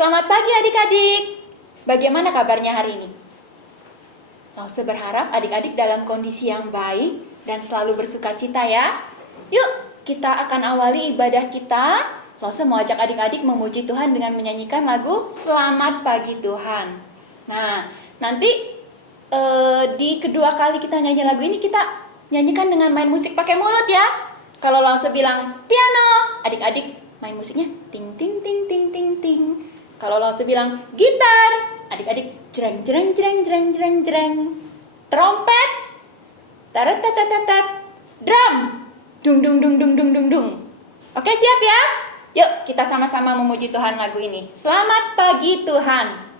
Selamat pagi adik-adik. Bagaimana kabarnya hari ini? Lause berharap adik-adik dalam kondisi yang baik dan selalu bersuka cita ya. Yuk, kita akan awali ibadah kita. Lause mau ajak adik-adik memuji Tuhan dengan menyanyikan lagu Selamat Pagi Tuhan. Nah, nanti di kedua kali kita nyanyi lagu ini, kita nyanyikan dengan main musik pakai mulut ya. Kalau Lause bilang piano, adik-adik main musiknya ting ting ting ting ting ting. Kalau Lause bilang gitar, adik-adik jreng jreng jreng jreng jreng jreng. Trompet, tarat tatat tatat. Drum, dung dung dung dung dung dung dung. Oke, siap ya? Yuk kita sama-sama memuji Tuhan lagu ini. Selamat pagi Tuhan.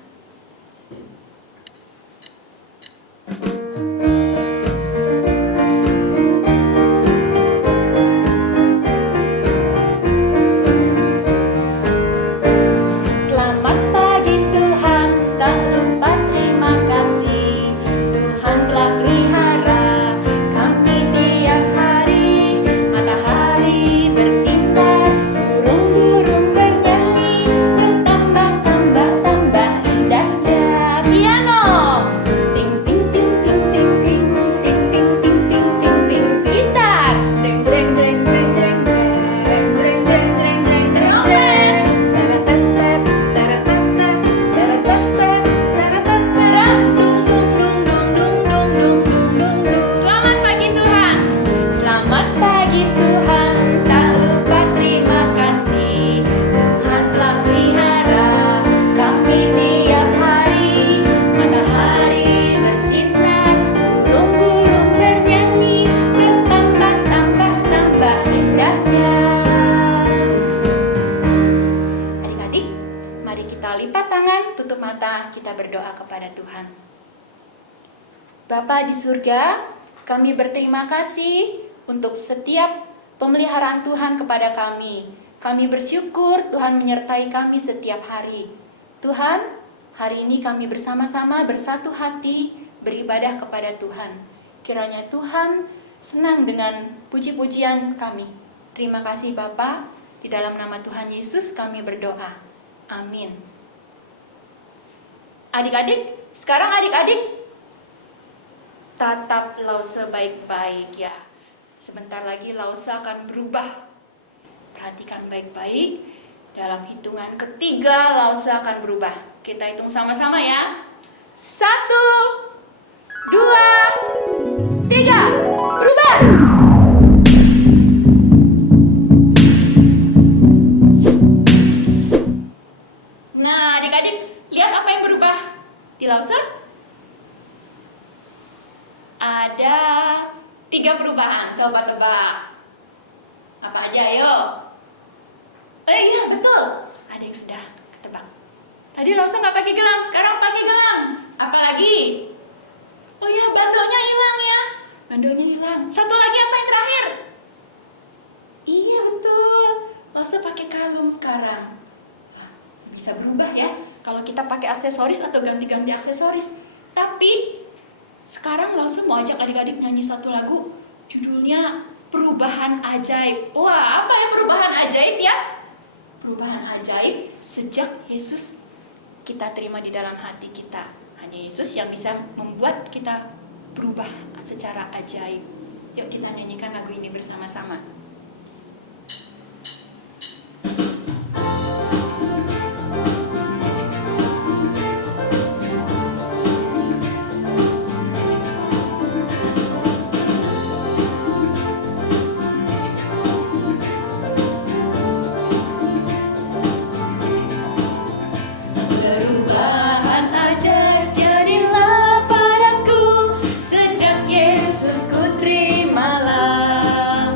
Bapa di surga, kami berterima kasih untuk setiap pemeliharaan Tuhan kepada kami. Kami bersyukur Tuhan menyertai kami setiap hari. Tuhan, hari ini kami bersama-sama bersatu hati beribadah kepada Tuhan. Kiranya Tuhan senang dengan puji-pujian kami. Terima kasih Bapa, di dalam nama Tuhan Yesus kami berdoa. Amin. Adik-adik, sekarang adik-adik tatap Lause baik-baik ya. Sebentar lagi Lause akan berubah. Perhatikan baik-baik. Dalam hitungan ketiga Lause akan berubah. Kita hitung sama-sama ya. 1, 2, 3. Berubah. Nah adik-adik, lihat apa yang berubah di Lause? Ada 3 perubahan, coba tebak. Apa aja, ayo? Iya, betul. Ada yang sudah ketebak. Tadi Lause nggak pakai gelang, sekarang pakai gelang. Apa lagi? Oh iya, bandonya hilang ya. Bandonya hilang. Satu lagi apa yang terakhir? Iya, betul. Lause pakai kalung sekarang. Wah, bisa berubah ya kalau kita pakai aksesoris atau ganti-ganti aksesoris. Tapi sekarang Lause mau ajak adik-adik nyanyi satu lagu, judulnya Perubahan Ajaib. Wah, apa ya perubahan ajaib ya? Perubahan ajaib sejak Yesus kita terima di dalam hati kita. Hanya Yesus yang bisa membuat kita berubah secara ajaib. Yuk kita nyanyikan lagu ini bersama-sama. Terimalah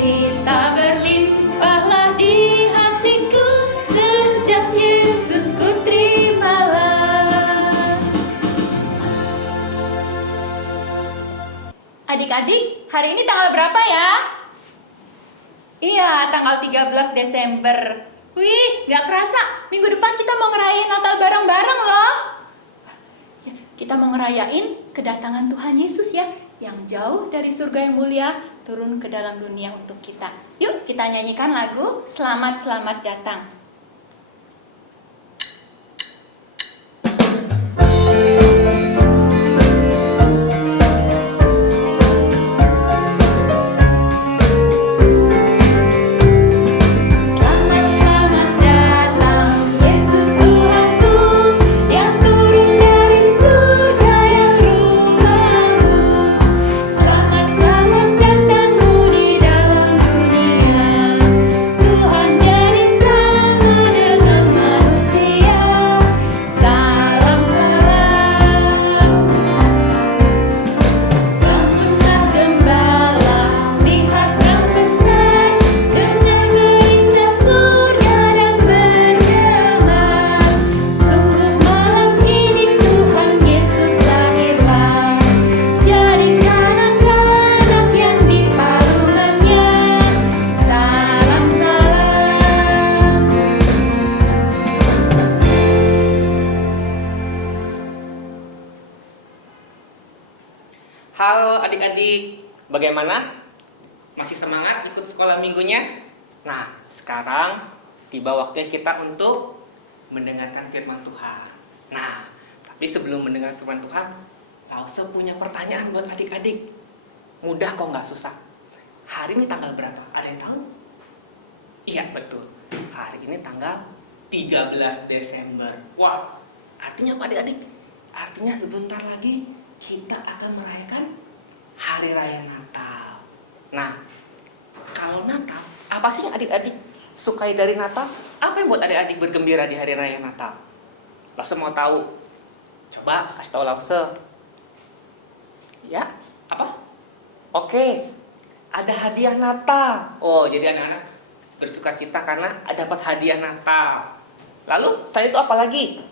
sukacita berlimpahlah di hatiku, sejak Yesus ku terimalah. Adik-adik, hari ini tanggal berapa ya? Iya, tanggal 13 Desember. Wih, gak kerasa, minggu depan kita mau ngerayain Natal bareng-bareng loh. Ya, kita mau ngerayain kedatangan Tuhan Yesus ya, yang jauh dari surga yang mulia turun ke dalam dunia untuk kita. Yuk, kita nyanyikan lagu Selamat Selamat Datang. Halo adik-adik, bagaimana? Masih semangat ikut sekolah minggunya? Nah, sekarang tiba waktunya kita untuk mendengarkan firman Tuhan. Nah, tapi sebelum mendengar firman Tuhan, Lause punya pertanyaan buat adik-adik. Mudah kok, nggak susah. Hari ini tanggal berapa? Ada yang tahu? Iya, betul. Hari ini tanggal 13 Desember. Wah, artinya apa adik-adik? Artinya sebentar lagi kita akan merayakan Hari Raya Natal. Nah, kalau Natal, apa sih yang adik-adik sukai dari Natal? Apa yang buat adik-adik bergembira di Hari Raya Natal? Lause mau tahu? Coba kasih tahu Lause. Ya, apa? Oke, ada hadiah Natal. Oh, jadi anak-anak bersuka cita karena dapat hadiah Natal. Lalu, selain itu apa lagi?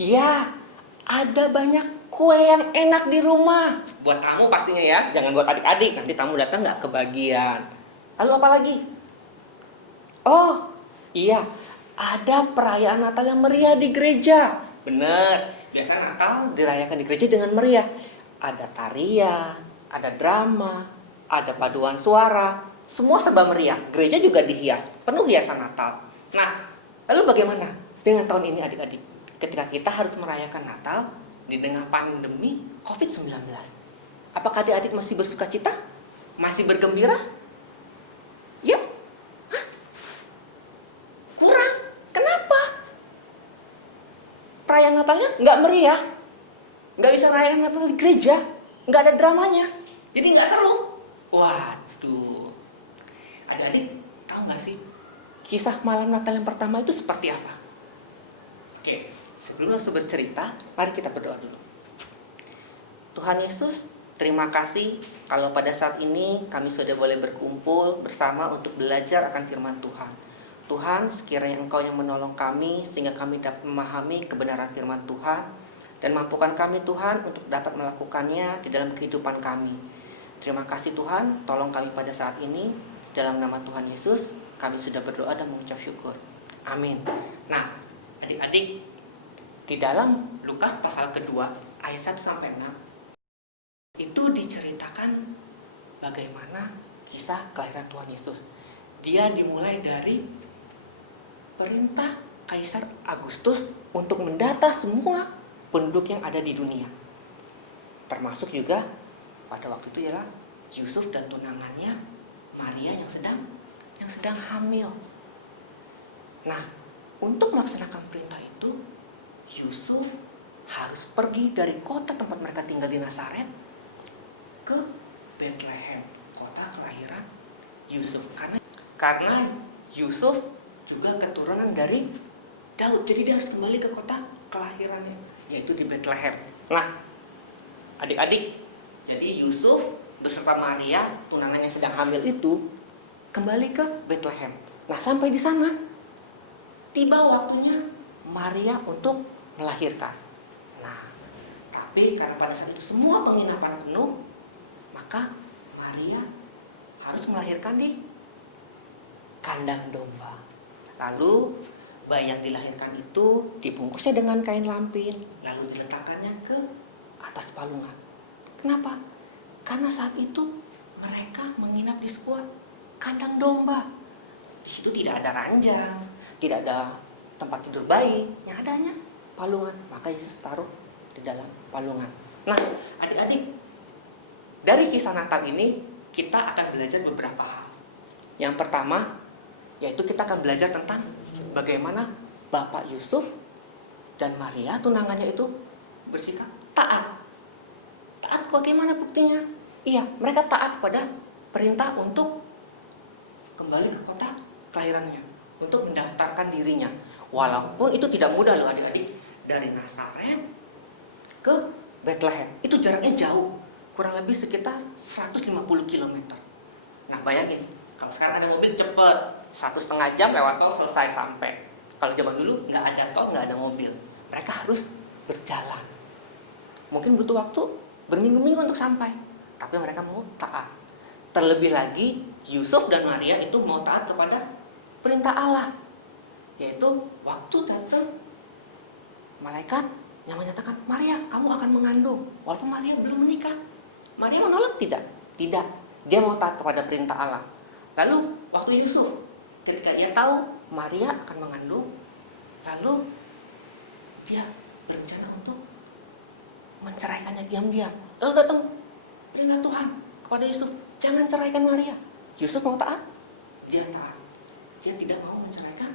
Iya, ada banyak kue yang enak di rumah. Buat tamu pastinya ya, jangan buat adik-adik. Nanti tamu datang nggak kebagian. Lalu apa lagi? Oh, iya, ada perayaan Natal yang meriah di gereja. Bener, biasanya Natal dirayakan di gereja dengan meriah. Ada tarian, ada drama, ada paduan suara. Semua serba meriah. Gereja juga dihias, penuh hiasan Natal. Nah, lalu bagaimana dengan tahun ini adik-adik? Ketika kita harus merayakan Natal di tengah pandemi COVID-19. Apakah adik-adik masih bersuka cita? Masih bergembira? Ya? Hah? Kurang? Kenapa? Perayaan Natalnya nggak meriah. Nggak bisa merayakan Natal di gereja. Nggak ada dramanya. Jadi nggak seru. Waduh. Adik-adik tahu nggak sih kisah malam Natal yang pertama itu seperti apa? Oke. Sebelum langsung bercerita, mari kita berdoa dulu. Tuhan Yesus, terima kasih kalau pada saat ini kami sudah boleh berkumpul bersama untuk belajar akan firman Tuhan. Tuhan, sekiranya Engkau yang menolong kami sehingga kami dapat memahami kebenaran firman Tuhan dan mampukan kami Tuhan untuk dapat melakukannya di dalam kehidupan kami. Terima kasih Tuhan, tolong kami pada saat ini. Dalam nama Tuhan Yesus, kami sudah berdoa dan mengucap syukur. Amin. Nah, adik-adik, di dalam Lukas pasal kedua ayat 1-6 itu diceritakan bagaimana kisah kelahiran Tuhan Yesus. Dia dimulai dari perintah Kaisar Agustus untuk mendata semua penduduk yang ada di dunia. Termasuk juga pada waktu itu ialah Yusuf dan tunangannya Maria yang sedang hamil. Nah, untuk melaksanakan perintah itu Yusuf harus pergi dari kota tempat mereka tinggal di Nazaret ke Bethlehem, kota kelahiran Yusuf. Karena Yusuf juga keturunan dari Daud, jadi dia harus kembali ke kota kelahirannya, yaitu di Bethlehem. Nah, adik-adik, jadi Yusuf beserta Maria, tunangan yang sedang hamil itu, kembali ke Bethlehem. Nah, sampai di sana, tiba waktunya Maria untuk melahirkan. Nah, tapi karena pada saat itu semua penginapan penuh, maka Maria harus melahirkan di kandang domba. Lalu bayi yang dilahirkan itu dibungkusnya dengan kain lampin, lalu diletakkannya ke atas palungan. Kenapa? Karena saat itu mereka menginap di sebuah kandang domba. Di situ tidak ada ranjang, tidak ada tempat tidur bayi, yang adanya palungan. Maka Yesus taruh di dalam palungan. Nah, adik-adik, dari kisah Natal ini kita akan belajar beberapa hal. Yang pertama, yaitu kita akan belajar tentang bagaimana Bapak Yusuf dan Maria tunangannya itu bersikap taat. Taat bagaimana buktinya? Iya, mereka taat pada perintah untuk kembali ke kota kelahirannya, untuk mendaftarkan dirinya. Walaupun itu tidak mudah loh adik-adik, dari Nazaret ke Bethlehem. Itu jaraknya jauh, kurang lebih sekitar 150 km. Nah, bayangin, kalau sekarang ada mobil cepet, 1,5 jam lewat tol selesai sampai. Kalau zaman dulu nggak ada tol, nggak ada mobil, mereka harus berjalan. Mungkin butuh waktu berminggu-minggu untuk sampai, tapi mereka mau taat. Terlebih lagi Yusuf dan Maria itu mau taat kepada perintah Allah, yaitu waktu datang malaikat yang menyatakan, Maria, kamu akan mengandung, walaupun Maria belum menikah. Maria menolak tidak? Tidak. Dia mau taat kepada perintah Allah. Lalu waktu Yusuf, ketika dia tahu Maria akan mengandung, lalu dia berencana untuk menceraikannya diam-diam. Lalu datang perintah Tuhan kepada Yusuf, jangan ceraikan Maria. Yusuf mau taat? Dia taat. Dia tidak mau menceraikan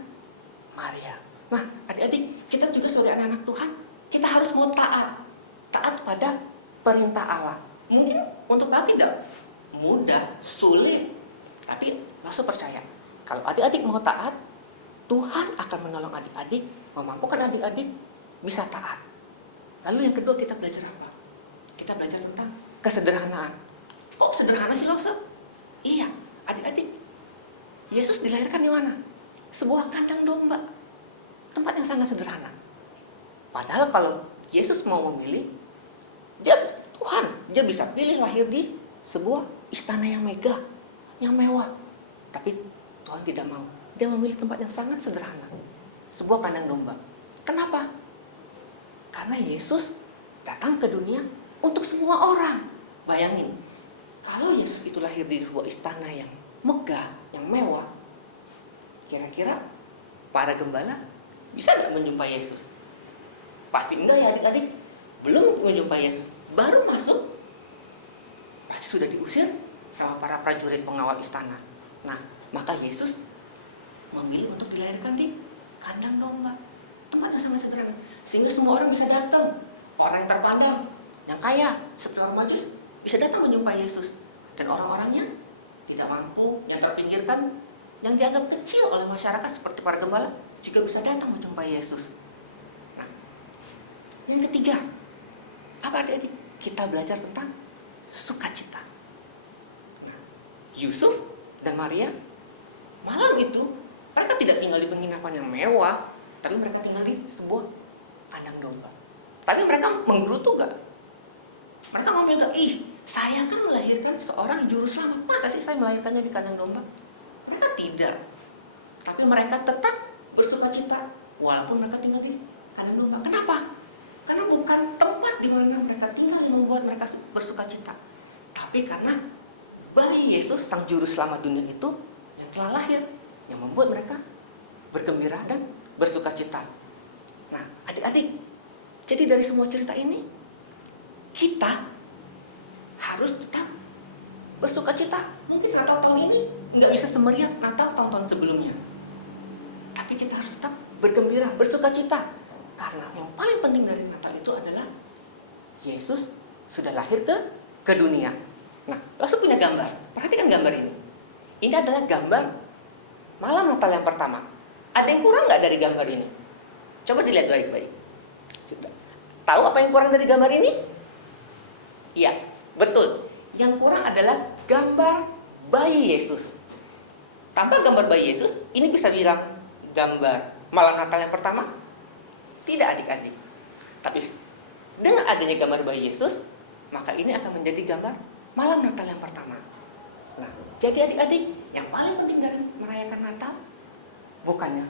Maria. Nah, adik-adik, kita juga sebagai anak-anak Tuhan, kita harus mau taat. Taat pada perintah Allah. Mungkin untuk taat tidak mudah, sulit, tapi langsung percaya. Kalau adik-adik mau taat, Tuhan akan menolong adik-adik, memampukan adik-adik bisa taat. Lalu yang kedua kita belajar apa? Kita belajar tentang kesederhanaan. Kok sederhana sih Lose? Iya, adik-adik, Yesus dilahirkan di mana? Sebuah kandang domba. Tempat yang sangat sederhana. Padahal kalau Yesus mau memilih, dia Tuhan, dia bisa pilih lahir di sebuah istana yang megah, yang mewah. Tapi Tuhan tidak mau. Dia memilih tempat yang sangat sederhana. Sebuah kandang domba. Kenapa? Karena Yesus datang ke dunia untuk semua orang. Bayangin, kalau Yesus itu lahir di sebuah istana yang megah, yang mewah, kira-kira para gembala bisa nggak menjumpai Yesus? Pasti enggak ya adik-adik. Belum menjumpai Yesus, baru masuk, pasti sudah diusir sama para prajurit pengawal istana. Nah, maka Yesus memilih untuk dilahirkan di kandang domba. Tempat yang sangat sederhana, sehingga semua orang bisa datang. Orang yang terpandang, yang kaya, seperti orang Majus, bisa datang menjumpai Yesus. Dan orang-orang yang tidak mampu, yang terpinggirkan, yang dianggap kecil oleh masyarakat seperti para gembala, juga bisa datang menjumpai Yesus. Nah, yang ketiga, apa adik-adik? Kita belajar tentang sukacita. Nah, Yusuf dan Maria malam itu mereka tidak tinggal di penginapan yang mewah, tapi mereka tinggal di sebuah kandang domba. Tapi mereka menggerutu gak? Mereka ngomel gak? Ih, saya kan melahirkan seorang juru selamat, masa sih saya melahirkannya di kandang domba? Mereka tidak. Tapi mereka tetap bersukacita walaupun mereka tinggal di kandang domba. Kenapa? Karena bukan tempat di mana mereka tinggal yang membuat mereka bersukacita, tapi karena bayi Yesus, sang juru selamat dunia itu yang telah lahir, yang membuat mereka bergembira dan bersukacita. Nah, adik-adik, jadi dari semua cerita ini kita harus tetap bersukacita. Mungkin Natal tahun ini nggak bisa semeriah Natal tahun-tahun sebelumnya, tapi kita harus tetap bergembira, bersukacita, karena yang paling penting dari Natal itu adalah Yesus sudah lahir ke dunia. Nah, langsung punya gambar. Perhatikan gambar ini. Ini adalah gambar malam Natal yang pertama. Ada yang kurang nggak dari gambar ini? Coba dilihat baik-baik. Sudah. Tahu apa yang kurang dari gambar ini? Iya, betul. Yang kurang adalah gambar bayi Yesus. Tanpa gambar bayi Yesus, ini bisa bilang gambar malam Natal yang pertama? Tidak, adik-adik. Tapi dengan adanya gambar bayi Yesus, maka ini akan menjadi gambar malam Natal yang pertama. Nah, jadi adik-adik, yang paling penting dari merayakan Natal bukannya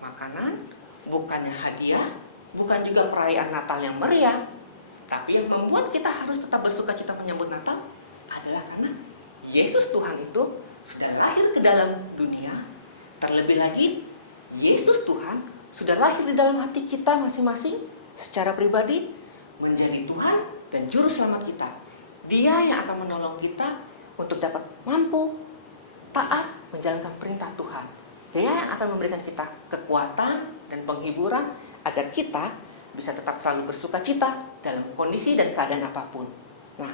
makanan, bukannya hadiah, bukan juga perayaan Natal yang meriah, tapi yang membuat kita harus tetap bersuka cita menyambut Natal adalah karena Yesus Tuhan itu sudah lahir ke dalam dunia. Terlebih lagi, Yesus Tuhan sudah lahir di dalam hati kita masing-masing secara pribadi, menjadi Tuhan dan Juru Selamat kita. Dia yang akan menolong kita untuk dapat mampu, taat, menjalankan perintah Tuhan. Dia yang akan memberikan kita kekuatan dan penghiburan agar kita bisa tetap selalu bersuka cita dalam kondisi dan keadaan apapun. Nah,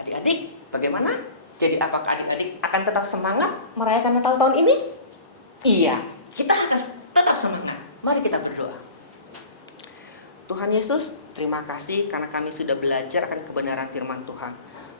adik-adik, bagaimana? Jadi apakah adik-adik akan tetap semangat merayakan Natal tahun ini? Iya, kita harus tetap semangat. Mari kita berdoa. Tuhan Yesus, terima kasih karena kami sudah belajar akan kebenaran firman Tuhan.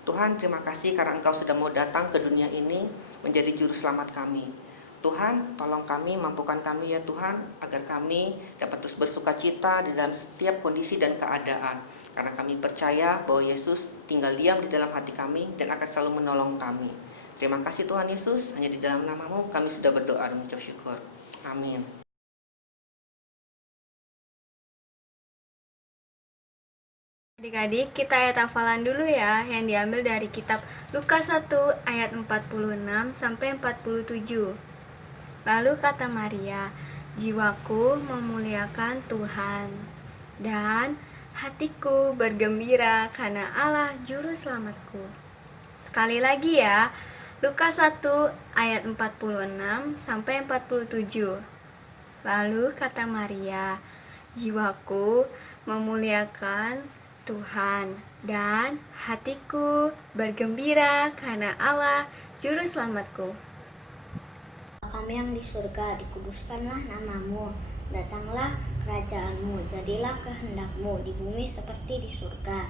Tuhan, terima kasih karena Engkau sudah mau datang ke dunia ini menjadi juru selamat kami. Tuhan, tolong kami, mampukan kami ya Tuhan, agar kami dapat terus bersuka cita di dalam setiap kondisi dan keadaan. Karena kami percaya bahwa Yesus tinggal diam di dalam hati kami dan akan selalu menolong kami. Terima kasih Tuhan Yesus, hanya di dalam nama-Mu kami sudah berdoa dan mengucap syukur. Amin. Adik-adik, kita ayat hafalan dulu ya, yang diambil dari kitab Lukas 1 ayat 46 sampai 47. Lalu kata Maria, "Jiwaku memuliakan Tuhan, dan hatiku bergembira karena Allah Juru Selamatku." Sekali lagi ya, Lukas 1 ayat 46 sampai 47. Lalu kata Maria, "Jiwaku memuliakan Tuhan, dan hatiku bergembira karena Allah Juru Selamatku." Kami yang di surga, dikuduskanlah namamu, datanglah kerajaanmu, jadilah kehendakmu di bumi seperti di surga.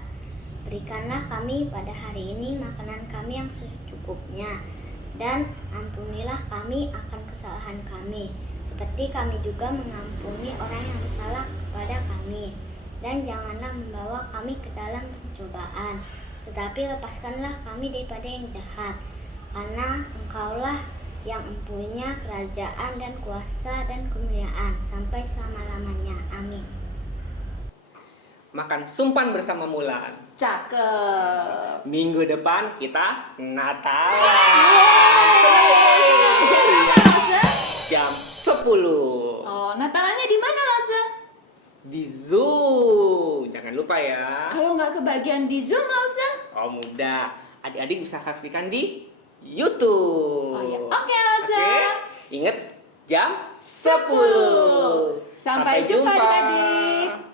Berikanlah kami pada hari ini makanan kami yang secukupnya, dan ampunilah kami akan kesalahan kami, seperti kami juga mengampuni orang yang bersalah kepada kami. Dan janganlah membawa kami ke dalam pencobaan, tetapi lepaskanlah kami daripada yang jahat, karena Engkaulah yang mempunyai kerajaan dan kuasa dan kemuliaan sampai selama-lamanya. Amin. Makan sumpan bersama Mulan. Cakep. Minggu depan kita Natal. Jam 10. Oh, Natalannya di mana, Lase? Di Zoom. Jangan lupa ya. Kalau nggak kebagian di Zoom, Lase? Oh, mudah. Adik-adik bisa saksikan di YouTube. Oh ya, oke, Lase. Oke. Ingat jam 10. Sampai jumpa adik-adik.